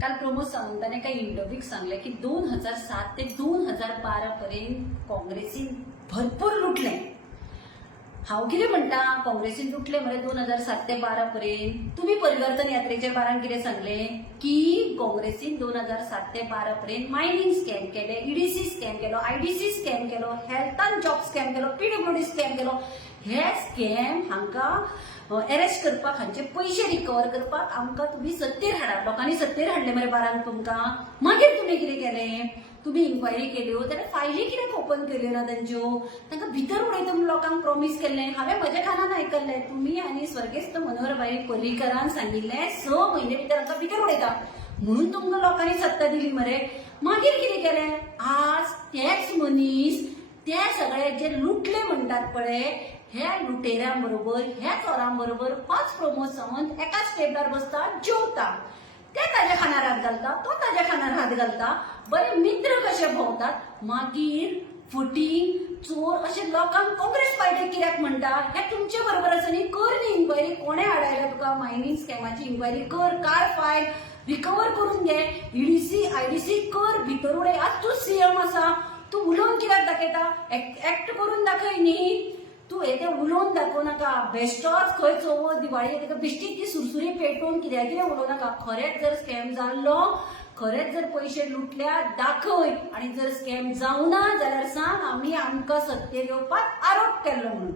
काल प्रमोद सावंतांनी काही इंटरव्ह्यूक सांगले की 2007 ते 2012 पर्यंत काँग्रेसीन भरपूर लुटले. हांव कितें म्हणटा, काँग्रेसीन लुटले मरे 2007 ते 12 पर्यंत. तुम्ही परिवर्तन यात्रेच्या बारान कितें सांगले की काँग्रेसीन 2007 ते 12 पर्यंत मायनिंग स्कॅम केले, ईडीसी स्कॅम केलो, आयडीसी स्कॅम केलो, हेल्थ अँड जॉब स्कॅम केलो, पीडब्ल्यूडी स्कॅम केलो. हे स्कॅम हांकां अरेस्ट करपाक, हांचे पयशे रिकवर करपाक आमकां तुम्ही सत्तेर हाडात. लोकांनी सत्तेर हाडले मरे बारांक तुमकां. मागीर तुम्ही कितें केलें? तुम्ही इन्क्वायरी केल्यो जाल्यार फायली कित्याक ओपन केल्यो ना तांच्यो? तांकां भितर उडयता म्हूण लोकांक प्रॉमिस केल्लें. हांवें म्हज्या कानान आयकल्लें, तुम्ही आनी स्वर्गेस्त मनोहरभाई पर्रीकरान सांगिल्लें 6 म्हयने भितर तांकां भितर उडयता म्हणून तुमकां लोकांनी सत्ता दिली मरे. मागीर कितें केलें? आज तेच मनीस ते सगळे जे लुटले म्हणटात पळय, ह्या लुटेऱ्यां बरोबर, ह्या चोरां बरोबर होच प्रमोद सावंत एकाच टेबलार बसता, जेवता. ते ताज्या खांदार हात घालता, तो ताज्या खांदार हात घालता. बरे मित्र कशे भोंवतात. मागीर फटींग, चोर अशे लोकांक काँग्रेस पार्टी कित्याक म्हणटा? हे तुमचे बरोबर आसा न्ही. कर न्ही इन्क्वायरी. कोणे हाडयला तुका मायनिंग स्कॅमाची इन्क्वायरी? कर, काळ फायल रिकवर करून घे. ईडीसी आयडीसी कर, भितर उडय. आज तूं सीएम आसा, तू उलोवन कित्याक दाखयता? एक्ट करून दाखय न्ही. तू हे उलोवन दाखोव नाका. बेश्टोच खंय चवथ दिवाळी ताका बिश्टीत ती सुरसुरी पेटोवन कित्याक उलोव नाका. खरेंच जर स्कॅम जाल्लो, खरेंच जर पयशे लुटल्या दाखय. आनी जर स्कॅम जावना जाल्यार सांग, आमी आमकां सत्तेर येवपाक आरोप केल्लो म्हणून.